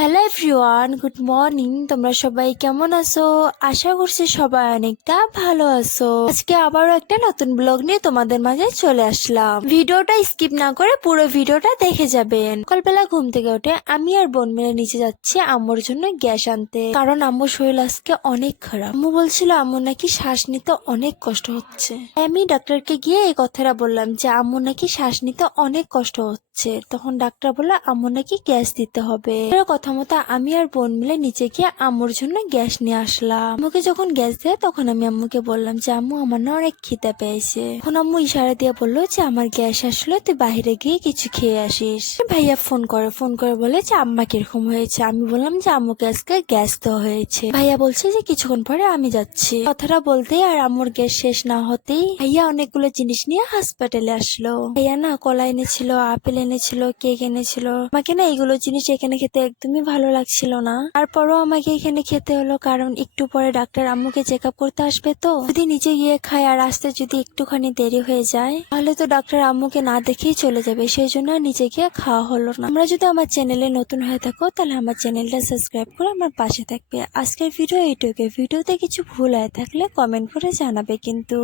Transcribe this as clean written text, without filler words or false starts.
Hello everyone, good morning. তোমরা সবাই কেমন আছো? আশা করছি সবাই অনেকটা ভালো আছো। আজকে আবারও একটা নতুন ব্লগ নিয়ে তোমাদের মাঝে চলে আসলাম। ভিডিওটা স্কিপ না করে পুরো ভিডিওটা দেখে যাবেন। সকালবেলা ঘুম থেকে উঠে আমি আর বোন মিলে নিচে যাচ্ছি আম্মুর জন্য গ্যাস আনতে, কারণ আম্মুর শরীর আজকে অনেক খারাপ। আম্মু বলছিল আম্মুর নাকি শ্বাস নিতে অনেক কষ্ট হচ্ছে। আমি ডাক্তারকে গিয়ে এই কথাটা বললাম যে আম্মু নাকি শ্বাস নিতে অনেক কষ্ট হচ্ছে। তখন ডাক্তার বলল আম্মু নাকি গ্যাস দিতে হবে। কথা মতো আমি আর বোন মিলে নিচে গিয়ে আম্মুর জন্য গ্যাস নিয়ে আসলাম। আম্মুকে যখন গ্যাস দেয় তখন আমি আম্মুকে বললাম যে আম্মু আমার না অনেক খিদে পেয়েছে। তখন আম্মু ইশারা দিয়ে বললো যে আমার গ্যাস আসলে তুই বাইরে গিয়ে কিছু খেয়ে আসিস। ভাইয়া ফোন করে বলে যে আম্মা কিরকম হয়েছে। আমি বললাম যে আম্মুকে আজকে গ্যাস দেওয়া হয়েছে। ভাইয়া বলছে যে কিছুক্ষণ পরে আমি যাচ্ছি। কথাটা বলতেই আর আম্মুর গ্যাস শেষ না হতেই ভাইয়া অনেকগুলো জিনিস নিয়ে হাসপাতালে আসলো। ভাইয়া না কলা এনেছিল, আপেল এনেছিল, কেক এনেছিল। আমাকে না এইগুলো জিনিস এখানে খেতে একদমই ভালো লাগছিল না। তারপরও আমাকে এখানে খেতে হলো, কারণ একটু পরে ডাক্তার আম্মুকে চেক আপ করতে আসবে। তো যদি নিচে গিয়ে খাই আর আসতে যদি একটুখানি দেরি হয়ে যায় তাহলে তো ডাক্তার আম্মুকে না দেখেই চলে যাবে। সেই জন্য নিচে গিয়ে খাওয়া হলো না। আমরা যদি আমার চ্যানেলে নতুন হয়ে থাকো তাহলে আমার চ্যানেলটা সাবস্ক্রাইব করে আমার পাশে থাকবে। আজকের ভিডিও এইটুকু। ভিডিওতে কিছু ভুল হয়ে থাকলে কমেন্ট করে জানাবে কিন্তু।